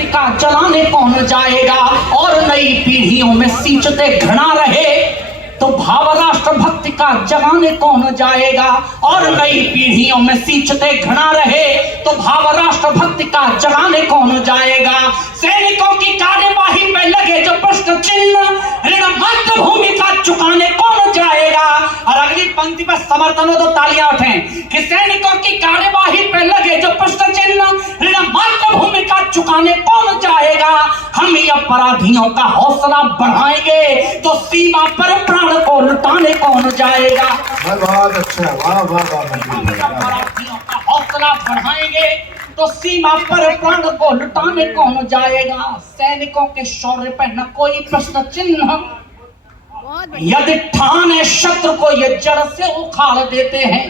राष्ट्रभक्ति का जलाने कौन जाएगा, और नई पीढ़ियों में सींचते घृणा रहे तो भाव राष्ट्रभक्ति का जगाने कौन जाएगा, और नई पीढ़ियों में सींचते घृणा रहे तो भाव राष्ट्रभक्ति का जगाने कौन जाएगा। सैनिकों की कार्यवाही में लगे जो प्रश्न चिन्ह, ऋण मातृभूमि का चुकाने कौन जाएगा। और अगली पंक्ति पर समर्थन हो तो तालियां उठें कि सैनिकों की कार्यवाही पे लगे जो प्रश्न चिन्ह, ऋण मातृभूमि का चुकाने कौन जाएगा। हम ये अपराधियों का हौसला बढ़ाएंगे तो सीमा पर प्राण को लुटाने कौन जाएगा। बहुत अच्छा, वाह वाह वाह। अपराधियों का हौसला बढ़ाएंगे तो सीमा पर प्राण को लुटाने कौन जाएगा। सैनिकों के शौर्य पर न कोई प्रश्न चिन्ह, यदि ठाने शत्रु को ये जड़ से उखाड़ देते हैं।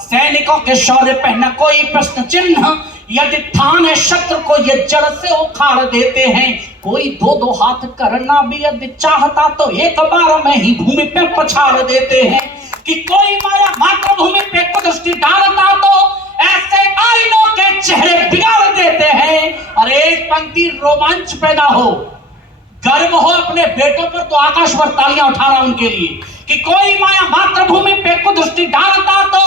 सैनिकों के शौर्य पर न कोई प्रश्न चिन्ह, यदि ठाने शत्रु को ये जड़ से उखाड़ देते हैं। कोई दो दो हाथ करना भी यदि चाहता तो एक बार में ही भूमि पे पछाड़ देते हैं। कि कोई माया मातृभूमि पे कुदृष्टि डालता तो ऐसे आईनों के चेहरे बिगाड़ देते हैं। और एक पंक्ति रोमांच पैदा हो, गर्व हो अपने बेटों पर तो आकाश पर तालियां उठाना उनके लिए। कि कोई माया मातृभूमि पे कुदृष्टि डालता तो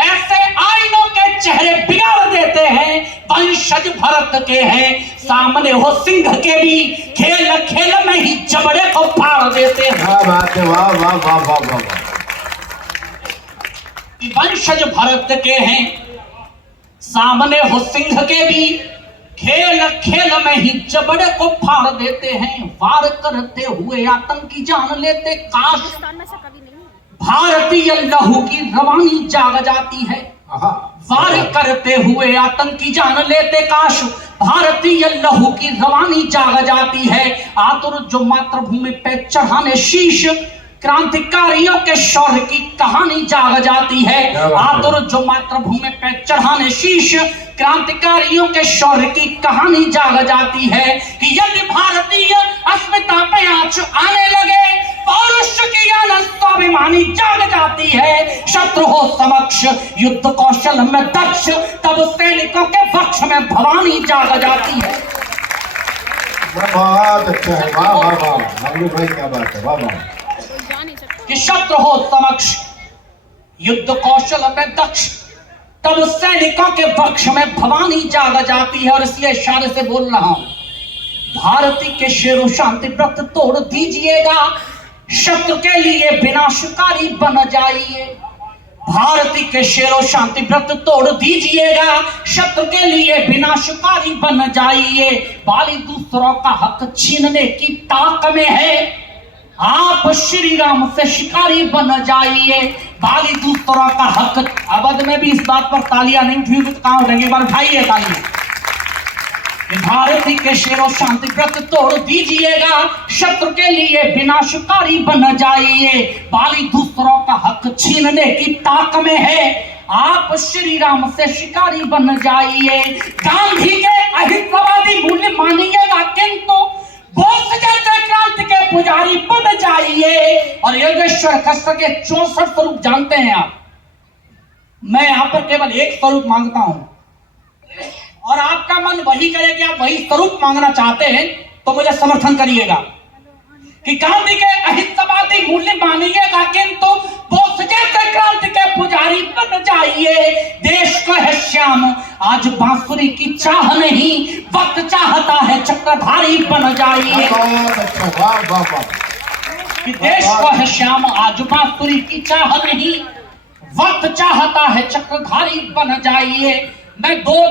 ऐसे आईनों के चेहरे बिगाड़ देते हैं। वंशज भरत के हैं, सामने हो सिंह के भी, खेल खेल में ही जबड़े को फाड़ देते हैं। क्या बात है, वाह वाह वाह वाह वाह। वंशज भरत के हैं, सामने हो सिंह के भी, खेल खेल में ही जबड़े को फाड़ देते हैं। वार करते हुए आतंकी जान लेते काश भारतीय लहू की रवानी जाग जाती है। वार करते हुए आतंकी जान लेते काश भारतीय लहू की रवानी जाग जाती है। आतुर जो मातृभूमि पे चढ़ाने शीश, क्रांतिकारियों के शौर्य की कहानी जाग जाती है। आतुर जो मातृभूमि पे चढ़ाने शीश, क्रांतिकारियों के शौर्य की कहानी जाग जाती है। कि यदि भारतीय अस्मिता पे आंच आने लगे, पौरुष की स्वाभिमानी जाग जाती है। शत्रु हो समक्ष युद्ध कौशल में दक्ष, तब सैनिकों के पक्ष में भवानी जाग जाती है। बहुत अच्छा है, वाह वाह वाह। मल्लू भाई क्या बात है, वाह वाह। कि शत्रु हो समक्ष युद्ध कौशल में दक्ष, तब सैनिकों के पक्ष में भवानी जाग जाती है। और इसलिए इशारे से बोल रहा हूं, भारती के शेरों शांति व्रत तोड़ दीजिएगा, शत्रु के लिए विनाशकारी बन जाइए। भारती के शेरों शांति व्रत तोड़ दीजिएगा, शत्रु के लिए विनाशकारी बन जाइए। बाली दूसरों का हक छीनने की ताक में है, आप श्री राम से शिकारी बन जाइए। बाली दूसरों का हक, अवध में भी इस बात पर तालियां नहीं उठी तो कहां उठेंगे, एक बार उठाइए तालियां। भारती के शेरों शांति व्रत तोड़ दीजिएगा, शत्रु के लिए विनाशकारी बन जाइए। बाली दूसरों का हक छीनने की ताक में है, आप श्री राम से शिकारी बन जाइए। गांधी के अहिंसावादी मूल्य मानिएगा, किंतु बोस जैसे क्रांति के पुजारी बन जाइए। और योगेश्वर कष्ट के 64 स्वरूप जानते हैं आप। मैं यहां पर केवल एक स्वरूप मांगता हूं, और आपका मन वही करे कि आप वही स्वरूप मांगना चाहते हैं तो मुझे समर्थन करिएगा। कि गांधी के अहिंसावादी मूल्य मानिएगा, किंतु बोस जैसे क्रांति के पुजारी बन जाइए। देश को है श्याम आज बांसुरी की चाह नहीं, वक्त चाहता है चक्रधारी बन जाइए। वाह वाह वाह। कि देश को है श्याम आज बांसुरी की चाह नहीं, वक्त चाहता है चक्रधारी बन जाइए। मैं दो